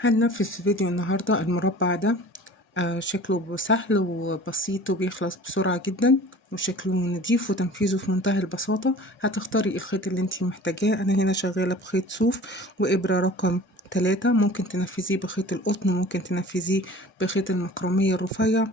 هننفذ في فيديو النهاردة المربع ده. شكله سهل وبسيط وبيخلص بسرعة جدا وشكله نضيف وتنفيذه في منتهى البساطة. هتختاري الخيط اللي انتي محتاجاه. انا هنا شغالة بخيط صوف وإبرة رقم 3. ممكن تنفذيه بخيط القطن، ممكن تنفذيه بخيط المكرمية الرفيع،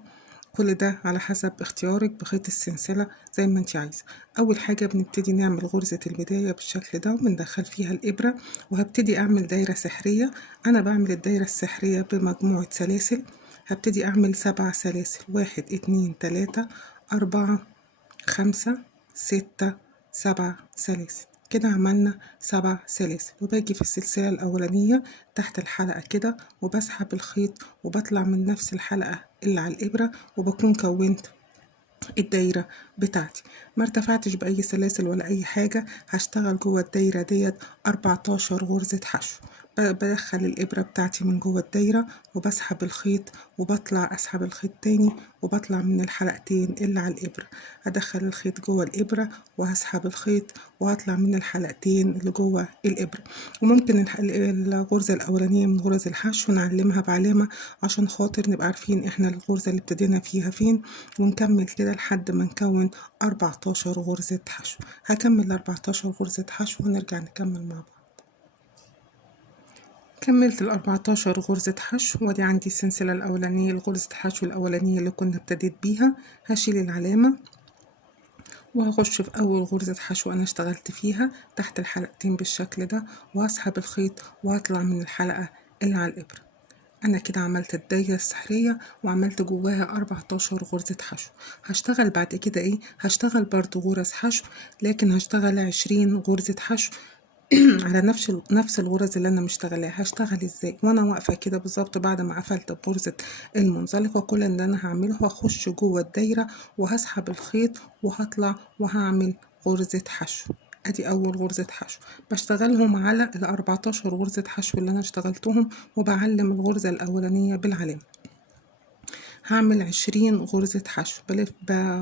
كل ده على حسب اختيارك بخيط السلسلة زي ما انت عايزة. اول حاجة بنبتدي نعمل غرزة البداية بالشكل ده وبندخل فيها الابرة، وهبتدي اعمل دايرة سحرية. انا بعمل الدايرة السحرية بمجموعة سلاسل. هبتدي اعمل 7 سلاسل، 1 2 3 4 5 6 7 سلاسل. كده عملنا 7 سلاسل، وباجي في السلسلة الأولانية تحت الحلقة كده وبسحب الخيط وبطلع من نفس الحلقة اللي على الإبرة، وبكون كونت الدايرة بتاعتي. ما ارتفعتش بأي سلاسل ولا أي حاجة. هشتغل جوه الدايرة ديت 14 غرزة حشو. بدخل الإبرة بتاعتي من جوه الدايرة وبسحب الخيط وبطلع أسحب الخيط تاني وبطلع من الحلقتين اللي على الإبرة. هدخل الخيط جوه الإبرة وهسحب الخيط وهطلع من الحلقتين اللي جوه الإبرة. وممكن الغرزة الأولانية من غرز الحشو نعلمها بعلامة عشان خاطر نبقى عارفين احنا الغرزة اللي ابتدينا فيها فين، ونكمل كده لحد ما نكون 14 غرزة حشو. هكمل 14 غرزة حشو ونرجع نكمل مع بعض. كملت 14 غرزة حشو، ودي عندي السلسلة الأولانية الغرزة الحشو الأولانية اللي كنا ابتديت بيها. هشيل العلامة وهخش في أول غرزة حشو أنا اشتغلت فيها تحت الحلقتين بالشكل ده، وهسحب الخيط وهطلع من الحلقة اللي على الإبرة. أنا كده عملت الدايرة السحرية وعملت جواها 14 غرزة حشو. هشتغل بعد كده ايه؟ هشتغل برضو غرز حشو، لكن هشتغل 20 غرزة حشو على نفس الغرز اللي انا مشتغلاها. هشتغل ازاي وانا واقفه كده بالظبط؟ بعد ما قفلت بغرزه المنزلقه كل اللي انا هعمله هخش جوه الدايره وهسحب الخيط وهطلع وهعمل غرزه حشو. ادي اول غرزه حشو بشتغلهم على ال 14 غرزه حشو اللي انا اشتغلتهم، وبعلم الغرزه الاولانيه بالعلامه. هعمل 20 غرزة حشو.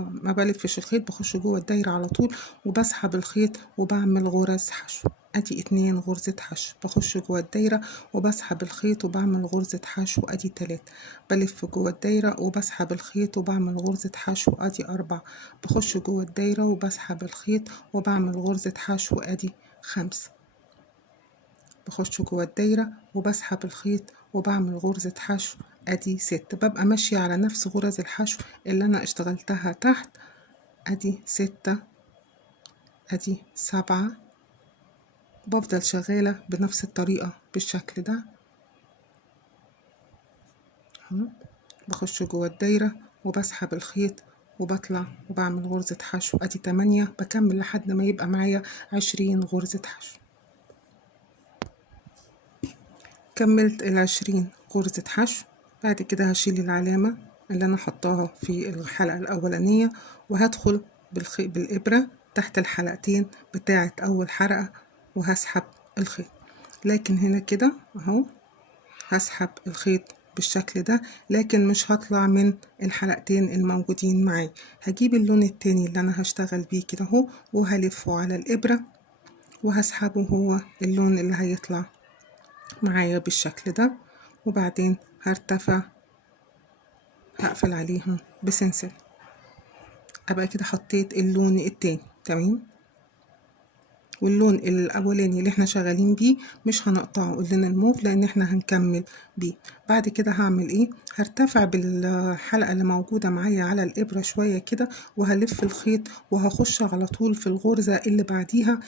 ما بلفش الخيط، بخش جوه الدايرة على طول وبسحب الخيط وبعمل غرز حشو. ادي 2 غرزة حشو، بخش جوه الدايرة وبسحب الخيط وبعمل غرزة حشو. ادي 3 بلف جوه الدايرة وبسحب الخيط وبعمل غرزة حشو. ادي 4 بخش جوه الدايرة وبسحب الخيط وبعمل غرزة حشو. ادي 5 بخش جوه الدايرة وبسحب الخيط وبعمل غرزة حشو. ادي 6 ببقى ماشية على نفس غرز الحشو اللي انا اشتغلتها تحت. ادي 6 ادي 7 بفضل شغالة بنفس الطريقة بالشكل ده. بخش جوه الدايرة وبسحب الخيط وبطلع وبعمل غرزة حشو. ادي 8 بكمل لحد ما يبقى معايا 20 غرزة حشو. كملت 20 غرزة حشو. بعد كده هشيل العلامة اللي انا حطاها في الحلقة الاولانية وهدخل بالابرة تحت الحلقتين بتاعة اول حلقة وهسحب الخيط. لكن هنا كده اهو هسحب الخيط بالشكل ده، لكن مش هطلع من الحلقتين الموجودين معايا. هجيب اللون التاني اللي انا هشتغل بيه كده اهو وهلفه على الابرة وهسحبه، هو اللون اللي هيطلع معايا بالشكل ده. وبعدين هرتفع هقفل عليهم بسلسلة. ابقى كده حطيت اللون التاني تمام. واللون الاولاني اللي احنا شغالين بيه مش هنقطعه، اللون الموف، لان احنا هنكمل بيه. بعد كده هعمل ايه؟ هرتفع بالحلقة اللي موجودة معايا على الابرة شوية كده وهلف الخيط وهخش على طول في الغرزة اللي بعديها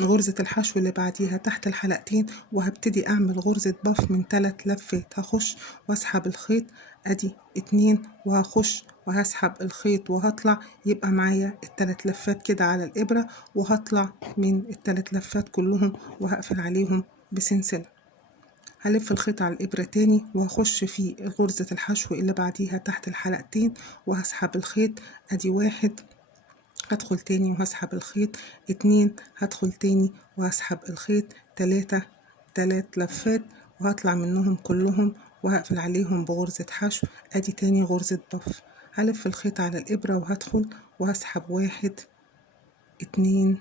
غرزة الحشو اللي بعديها تحت الحلقتين، وهبتدي اعمل غرزة بف من 3 لفات. هخش واسحب الخيط ادي 2 وهخش وهسحب الخيط وهطلع، يبقى معايا ال3 لفات كده على الابرة، وهطلع من ال3 لفات كلهم وهقفل عليهم بسلسلة. هلف الخيط على الابرة تاني وهخش في غرزة الحشو اللي بعديها تحت الحلقتين وهسحب الخيط. ادي 1 هدخل تاني وهسحب الخيط، 2 هدخل تاني وهسحب الخيط، 3 لفات وهطلع منهم كلهم وهقفل عليهم بغرزة حشو. ادي تاني غرزة بف. هلف الخيط على الابرة وهدخل وهسحب 1 2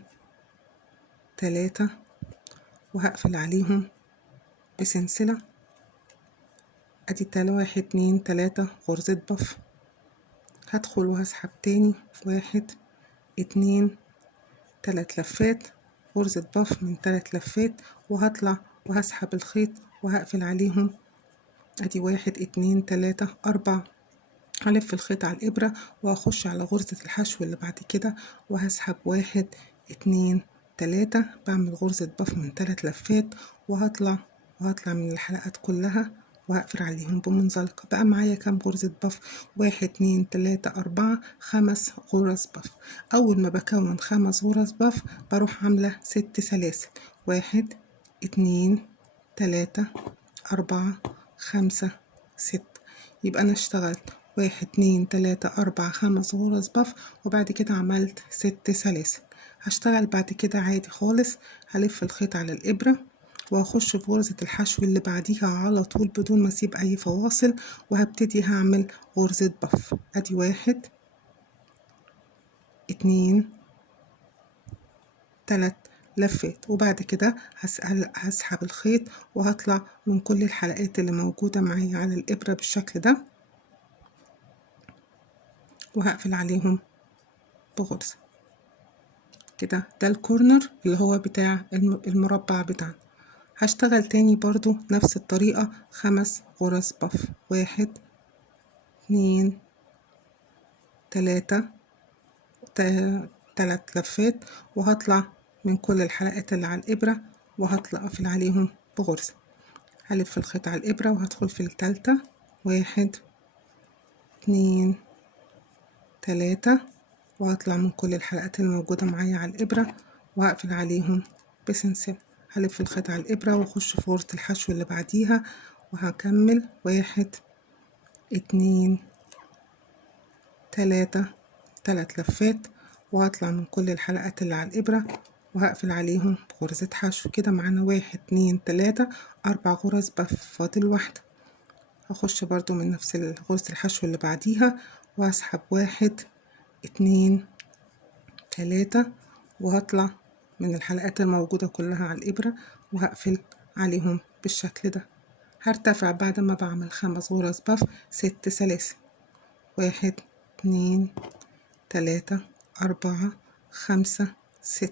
3 وهقفل عليهم بسلسلة. ادي 1 2 3 غرزة بف. هدخل وهسحب تاني 1 2 3 لفات غرزة بف من 3 لفات، وهطلع وهسحب الخيط وهقفل عليهم. ادي 1 2 3 4. هلف الخيط على الإبرة وهخش على غرزة الحشو اللي بعد كده وهسحب 1 2 3. بعمل غرزة بف من 3 لفات وهطلع من الحلقات كلها وهقفل عليهم بمنزلقة. بقى معايا كام غرزة بف؟ 1 2 3 4 5 غرز بف. أول ما بكون 5 غرز بف بروح عاملة 6 سلاسل. 1 2 3 4 5 6. يبقى أنا اشتغلت 1 2 3 4 5 غرز بف، وبعد كده عملت 6 سلاسل. هشتغل بعد كده عادي خالص. هلف الخيط على الإبرة وهخش في غرزة الحشو اللي بعديها على طول بدون ما اسيب اي فواصل، وهبتدي هعمل غرزة بف. ادي 1 2 3 لفات، وبعد كده هسحب الخيط وهطلع من كل الحلقات اللي موجودة معايا على الإبرة بالشكل ده، وهقفل عليهم بغرزة كده. ده الكورنر اللي هو بتاع المربع بتاعنا. هشتغل تاني برضو نفس الطريقة 5 غرز بف. 1 2 3 3 لفات، وهطلع من كل الحلقات اللي على الإبرة وهطلع أقفل عليهم بغرزة. هلف الخيط على الإبرة وهدخل في التالتة. 1 2 3، وهطلع من كل الحلقات الموجودة معايا على الإبرة وهقفل عليهم بسلسلة. هلف الخيط على الإبرة واخش في غرزة الحشو اللي بعديها وهكمل 1 2 3 3 لفات، وهطلع من كل الحلقات اللي على الإبرة وهقفل عليهم بغرزة حشو. كده معانا 1 2 3 4 غرز بف. فاضل واحدة. هخش برضو من نفس غرزة الحشو اللي بعديها وهسحب 1 2 3، وهطلع من الحلقات الموجودة كلها على الإبرة وهقفل عليهم بالشكل ده. هرتفع بعد ما بعمل 5 غرز بف 6 سلاسل. 1 2 3 4 5 6،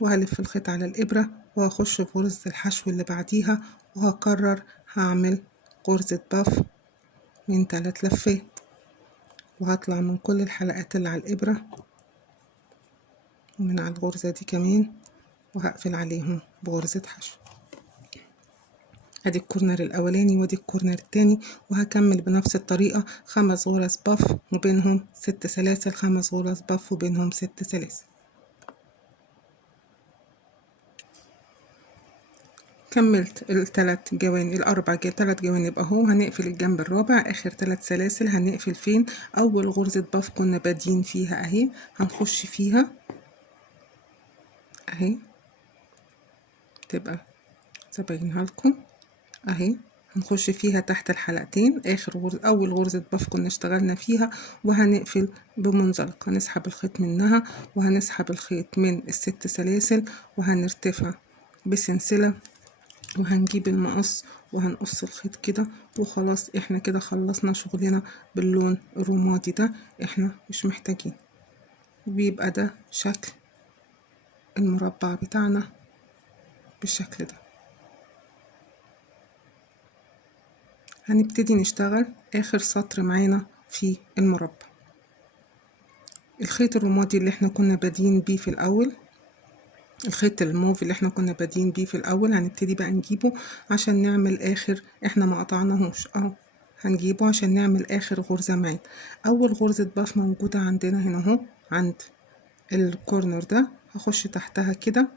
وهلف الخيط على الإبرة وهخش في غرزة الحشو اللي بعديها وهكرر هعمل غرزة بف من 3 لفات، وهطلع من كل الحلقات اللي على الإبرة ومن على الغرزة دي كمان وهقفل عليهم بغرزة حشو. ادي الكورنر الاولاني وادي الكورنر التاني، وهكمل بنفس الطريقة 5 غرز بف وبينهم 6 سلاسل. 5 غرز بف وبينهم 6 سلاسل. كملت الثلاث جوانب الاربع 3 جوانب اهو. هنقفل الجنب الرابع اخر 3 سلاسل. هنقفل فين؟ اول غرزة بف كنا بادين فيها اهي، هنخش فيها اهي، تبقى زباينها لكم اهي. هنخش فيها تحت الحلقتين اخر اول غرزة بف كنا اشتغلنا فيها، وهنقفل بمنزلقة. هنسحب الخيط منها وهنسحب الخيط من ال6 سلاسل وهنرتفع بسلسلة وهنجيب المقص وهنقص الخيط كده وخلاص. احنا كده خلصنا شغلنا باللون الرمادي ده، احنا مش محتاجين. بيبقى ده شكل المربع بتاعنا بالشكل ده. هنبتدي نشتغل اخر سطر معانا في المربع. الخيط الرمادي اللي احنا كنا بادين بيه في الاول، الخيط الموف اللي احنا كنا بادين بيه في الاول، هنبتدي بقى نجيبه عشان نعمل اخر، احنا ما قطعناهوش اهو، هنجيبه عشان نعمل اخر غرزة معانا. اول غرزة بف موجودة عندنا هنا اهو عند الكورنر ده، هخش تحتها كده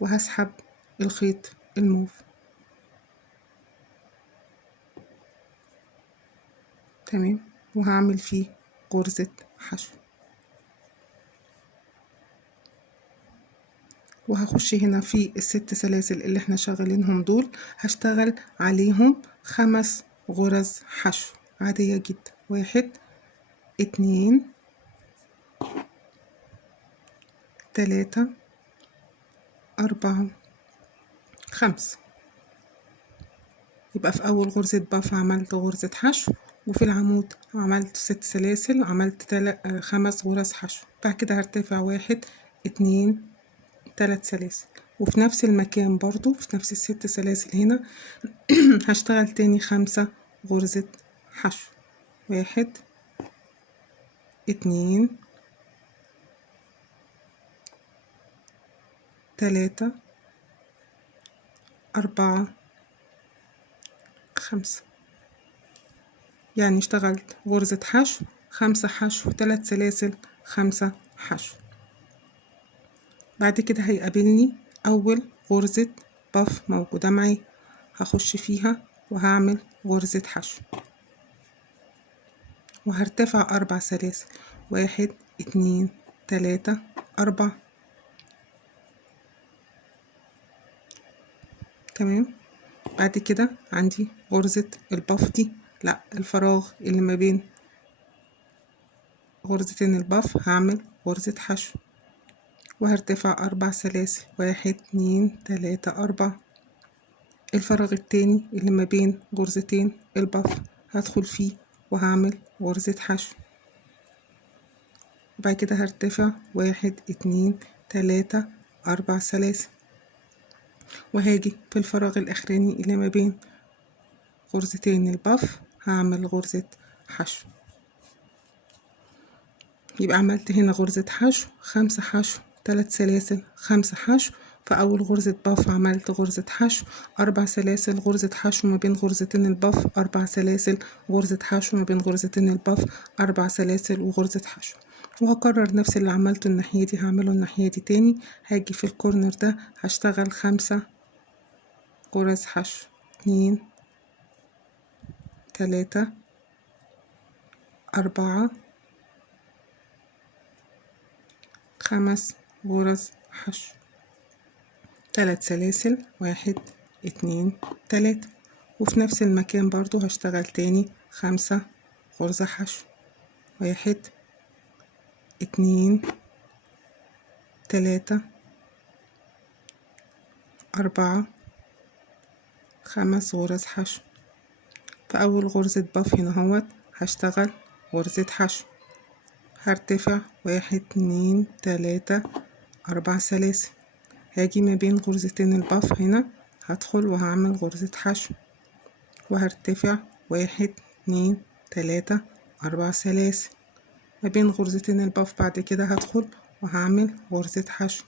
وهسحب الخيط الموف تمام، وهعمل فيه غرزة حشو، وهخش هنا في ال6 سلاسل اللي احنا شغالينهم دول، هشتغل عليهم 5 غرز حشو عادية جدا. 1 2 3 4 5. يبقى في أول غرزة باف عملت غرزة حشو، وفي العمود عملت 6 سلاسل، عملت 5 غرز حشو. بعد كده هرتفع 1 2 3 سلاسل، وفي نفس المكان برضو في نفس ال6 سلاسل هنا هشتغل تاني 5 غرزة حشو. 1 2 3 4 5. يعني اشتغلت غرزة حشو، 5 حشو، 3 سلاسل، 5 حشو. بعد كده هيقابلني أول غرزة باف موجودة معي، هخش فيها وهعمل غرزة حشو، وهرتفع 4 سلاسل. 1 2 3 4. تمام. بعد كده عندي غرزة الباف دي، لا الفراغ اللي ما بين غرزتين الباف هعمل غرزة حشو، وهرتفع 4 سلاسل. 1 2 3 4. الفراغ التاني اللي ما بين غرزتين الباف هدخل فيه وهعمل غرزة حشو، وبعد كده هرتفع 1 2 3 4 سلاسل، وهاجي في الفراغ الأخراني اللي ما بين غرزتين الباف هعمل غرزة حشو. يبقى عملت هنا غرزة حشو، 5 حشو، 3 سلاسل، 5 حشو. في أول غرزة باف عملت غرزة حشو، 4 سلاسل، غرزة حشو ما بين غرزتين الباف، 4 سلاسل، غرزة حشو ما بين غرزتين الباف، 4 سلاسل وغرزة حشو. وهكرر نفس اللي عملته الناحية دي هعمله الناحية دي تاني. هاجي في الكورنر ده هشتغل 5 غرز حشو، 2 3 4 5 غرز حشو، 3 سلاسل، 1 2 3. وفي نفس المكان برضو هشتغل تاني 5 غرزة حشو، 1 2 3 4 5 غرز حشو. في أول غرزة باف هنا اهوت هشتغل غرزة حشو، هرتفع 1 2 3 4 سلاسل، هاجي ما بين غرزتين الباف هنا هدخل وهعمل غرزة حشو، وهرتفع 1 2 3 4 سلاسل. ما بين غرزتين الباف بعد كده هدخل وهعمل غرزة حشو،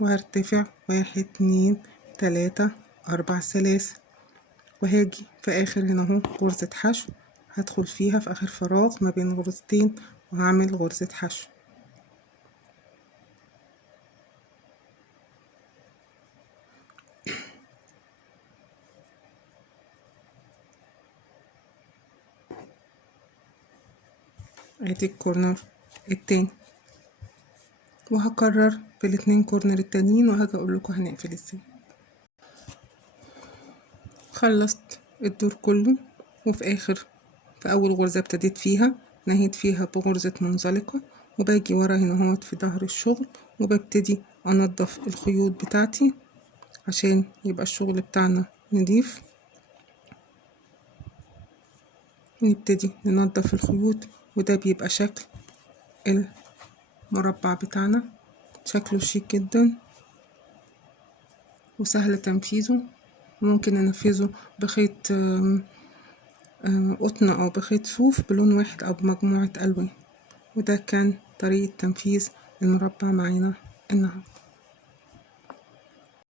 وهرتفع 1 2 3 4 سلاسل، وهاجي في آخر هنا اهو غرزة حشو هدخل فيها في آخر فراغ ما بين غرزتين وهعمل غرزة حشو. ادي الكورنر التاني، وهكرر في الاتنين كورنر التانيين وهاجي اقول لكم هنقفل ازاي. خلصت الدور كله، وفي في اول غرزة ابتديت فيها نهيت فيها بغرزة منزلقة، وباجي ورا هنا اهوت في ظهر الشغل وببتدي انضف الخيوط بتاعتي عشان يبقى الشغل بتاعنا نضيف. نبتدي ننضف الخيوط، وده بيبقى شكل المربع بتاعنا. شكله شيك جدا وسهل تنفيذه، ممكن ننفذه بخيط قطن او بخيط صوف بلون واحد او بمجموعة الوان. وده كان طريقة تنفيذ المربع معانا النهارده.